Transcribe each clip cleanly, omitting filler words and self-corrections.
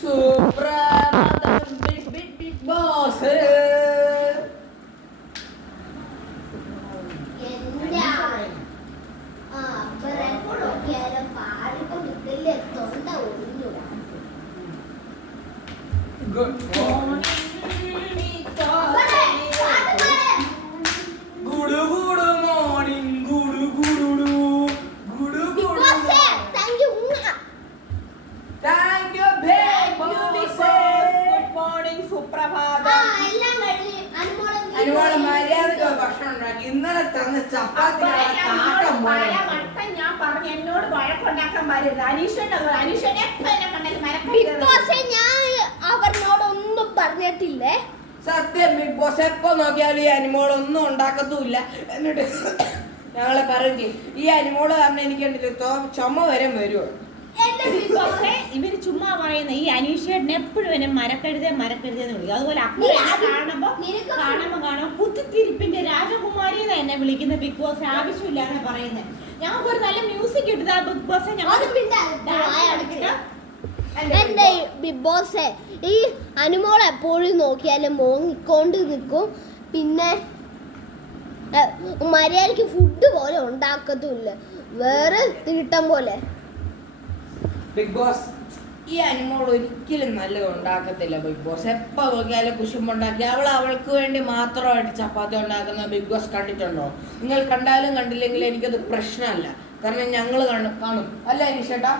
സുപ്രഭാതം Bigg Boss. Good morning good good morning good good good good. Thank you Bigg Boss. Good morning സുപ്രഭാതം. അനുമോള് മര്യാദക്ക് ഭക്ഷണം ഉണ്ടാക്കി. ഇന്നലെ തന്ന ചപ്പാത്തി ഞാൻ പറഞ്ഞു എന്നോട് വഴക്കുണ്ടാക്കാൻ വരരുത്. അനീഷനെ ബിഗ് ബോസ് ഞാൻ അവരോടൊന്നും പറഞ്ഞിട്ടില്ലേ. സത്യം ബിഗ് ബോസ് എപ്പോ നോക്കിയാലും ഈ അനിമോളൊന്നും ഉണ്ടാക്കത്തുമില്ല. എന്നിട്ട് ഞങ്ങളെ പറഞ്ഞു ഈ അനിമോള് കാരണം എനിക്ക് ചുമ വരെ വരുമോ. ഇവര് ചുമ്മാ പറയുന്ന ഈ അനീഷേട്ടനെ എപ്പോഴും എന്നെ മരക്കഴുതെന്ന് വിളിക്കും. അതുപോലെ കാണുമ്പോ കുത്തിത്തിരിപ്പിന്റെ രാജകുമാരി എന്നെ വിളിക്കുന്ന ബിഗ് ബോസ് ആവശ്യമില്ല എന്ന് പറയുന്നത്. ഞങ്ങൾക്ക് ഒരു നല്ല മ്യൂസിക് ഇട്ടത് ആ ബിഗ് ബോസ്. എന്റെ ബിഗ് ബോസ് ഈ അനുമോൾ എപ്പോഴും നോക്കിയാലും മോങ്ങിക്കൊണ്ട് നിൽക്കും. പിന്നെ മര്യാദക്ക് ഫുഡ് പോലെ ഉണ്ടാക്കത്തുമില്ല, വേറെ തീട്ടം പോലെ. ബിഗ് ബോസ് ഈ അനിമോൾ ഒരിക്കലും നല്ലത് ഉണ്ടാക്കത്തില്ല. ബിഗ് ബോസ് എപ്പോൾ നോക്കിയാലും കുശുമ്പുണ്ടാക്കി അവൾക്ക് വേണ്ടി മാത്രമായിട്ട് ചപ്പാത്തി ഉണ്ടാക്കുന്ന ബിഗ് ബോസ് കണ്ടിട്ടുണ്ടോ? നിങ്ങൾ കണ്ടാലും കണ്ടില്ലെങ്കിലും എനിക്കത് പ്രശ്നമല്ല. കാരണം ഞങ്ങൾ കാണും അല്ല അനീഷേട്ടാ?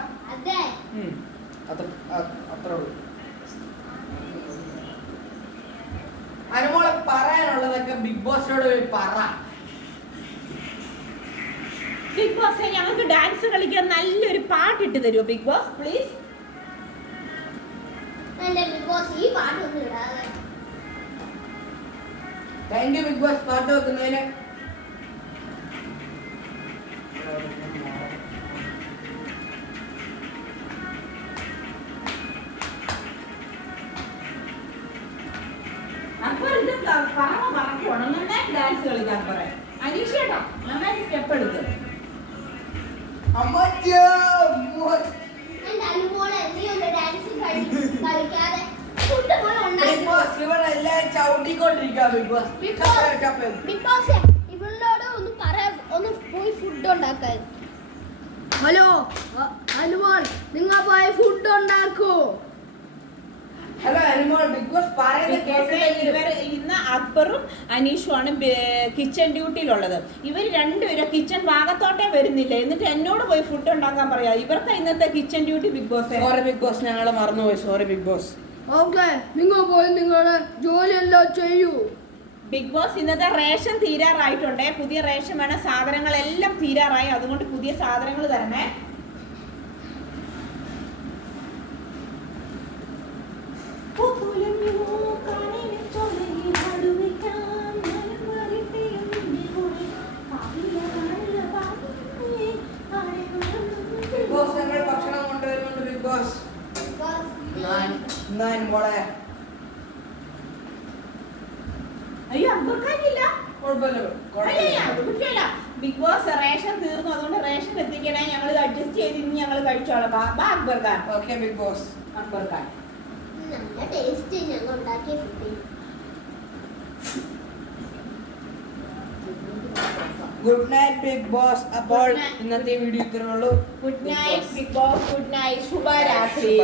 അത്രേ ഉള്ളൂ. അനുമോളെ പറയാനുള്ളതൊക്കെ ബിഗ് ബോസിനോട് പോയി പറ. ബിഗ് ബോസ് ഞങ്ങൾക്ക് ഡാൻസ് കളിക്കാൻ നല്ലൊരു പാട്ട് ഇട്ട് തരുമോ ബിഗ് ബോസ് പ്ലീസ്? ഈ പാട്ടൊന്നും ഇടാതെ. താങ്ക് യു ബിഗ് ബോസ് പാട്ട് വെക്കുന്നതിന്. ഡാൻസ് കളിക്കാൻ പറയാം. അനീഷേട്ടോ നന്നായി സ്റ്റെപ്പ് എടുക്കും. ഇവളോട് ഒന്ന് പറയാ, ഒന്ന് പോയി ഫുഡ് ഉണ്ടാക്കാൻ. ഹലോ അനുമോൾ, നിങ്ങൾ പോയി ഫുഡ് ഉണ്ടാക്കൂ. ഹലോ അനുമോൾ, ബിഗ് ബോസ് ഇന്ന് അക്ബറും അനീഷുമാണ് കിച്ചൺ ഡ്യൂട്ടിയിലുള്ളത്. ഇവർ രണ്ടുപേരും കിച്ചൺ ഭാഗത്തോട്ടേ വരുന്നില്ല. എന്നിട്ട് എന്നോട് പോയി ഫുഡ് ഉണ്ടാക്കാൻ പറയാ. ഇവർക്ക് ഇന്നത്തെ kitchen duty Bigg Boss. Sorry Bigg Boss, ഞങ്ങൾ മറന്നുപോയി. Sorry Bigg boss. ഓക്കെ, നിങ്ങൾ പോയി നിങ്ങളുടെ ജോലിയെല്ലാം ചെയ്യൂ. ബിഗ് ബോസ് ഇന്നത്തെ റേഷൻ തീരാറായിട്ടുണ്ട്. പുതിയ റേഷൻ വേണം. സാധനങ്ങളെല്ലാം തീരാറായി. അതുകൊണ്ട് പുതിയ സാധനങ്ങൾ തരണേ. ഭക്ഷണം കൊണ്ടുവരുന്നുണ്ട് ബിഗ് ബോസ്. അയ്യോ അക്ബർക്കാനില്ല. ബിഗ് ബോസ് റേഷൻ തീർന്നു. അതുകൊണ്ട് റേഷൻ എത്തിക്കണേ. ഞങ്ങൾ അഡ്ജസ്റ്റ് ചെയ്ത് ഇന്ന് ഞങ്ങൾ കഴിച്ചോളാം. Akbar Khan. Okay Bigg Boss. Akbar Khan. നല്ല ടേസ്റ്റ് ഞങ്ങൾ ഉണ്ടാക്കിയ food. Good night Bigg Boss. അപ്പോൾ ഇന്നത്തെ വീഡിയോ ഇത്രയുള്ളൂ. Good night Bigg Boss. Good night. ശുഭരാത്രി.